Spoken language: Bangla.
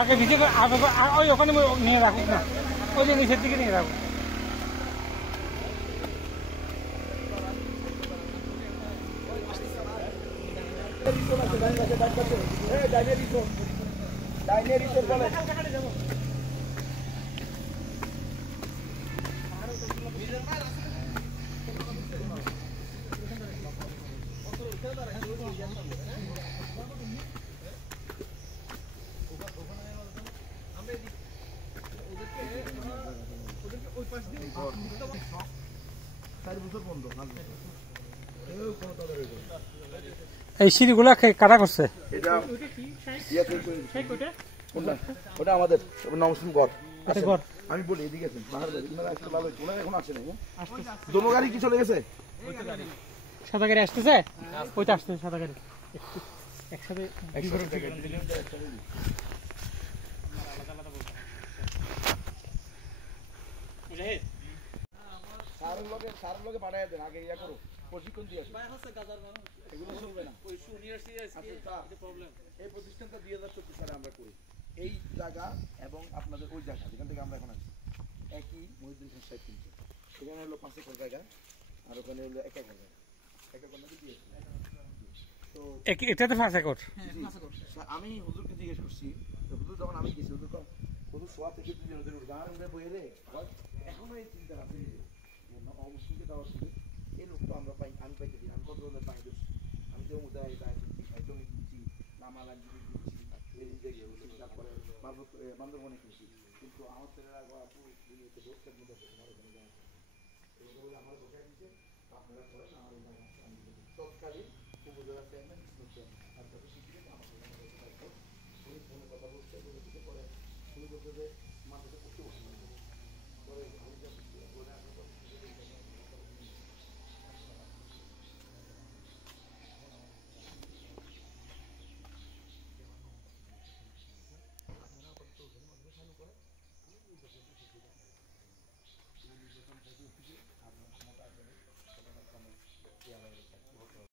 আগে নিচে ওই ওখানে নিয়ে রাখুক না, ওই যে নিচের দিকে নিয়ে রাখুক। এই সিঁড়িগুলা কাটা করছে, ওটা আমাদের নমস্কার গড়। আচ্ছা গড় আমি বলি এদিকে আছেন, এখন আসে না, দোনো গাড়ি কি চলে গেছে? সাদা গাড়ি আসতেছে, ওইটা আসতেছে সাদা গাড়ি একসাথে। সারের লোকে পাঠাই দেন, আগে ইয়া করো, প্রশিক্ষণ দিয়ে এগুলো চলবে না। এই প্রতিষ্ঠানটা 2014 সালে আমরা করি। এই জায়গা এবং আপনাদের ওই জায়গা যেখান থেকে আমরা এখন আছি একই মহিউদ্দিন হোসেন সাহেব কিনছে। এখানে হলো 5 একর জায়গা আর ওখানে হলো 1 একর জায়গা। 1 একর নাকি দিয়েছে। তো এটাতে 5 একর। আমি হুজুরকে জিজ্ঞেস করছি, হুজুর যখন আমি গেছি হুজুর সোয়া থেকে 2 জনের উদাহরণ বইয়ে রে এখনো এই চিন্তা আছে অবশ্যই দেওয়া ছিল। এই লোকটা আমরা পাই, আমি পাইতে দিই, আমি কত ধরনের পাই দোষ, আমি তো উদয় একদমই দিচ্ছি, নামালাম দিচ্ছি, তারপরে বান্দরবনে খুশি, কিন্তু আমার ছেলেরা দোষের মধ্যে আমার বোঝাই দিচ্ছে আপনারা করেন আমার তৎকালীন উপজেলা চেয়ারম্যান আর তাদের শিক্ষিত আমাকে ফোনে কথা বলছে, পরে উনি বলছে যে মাথাটা করতে বসে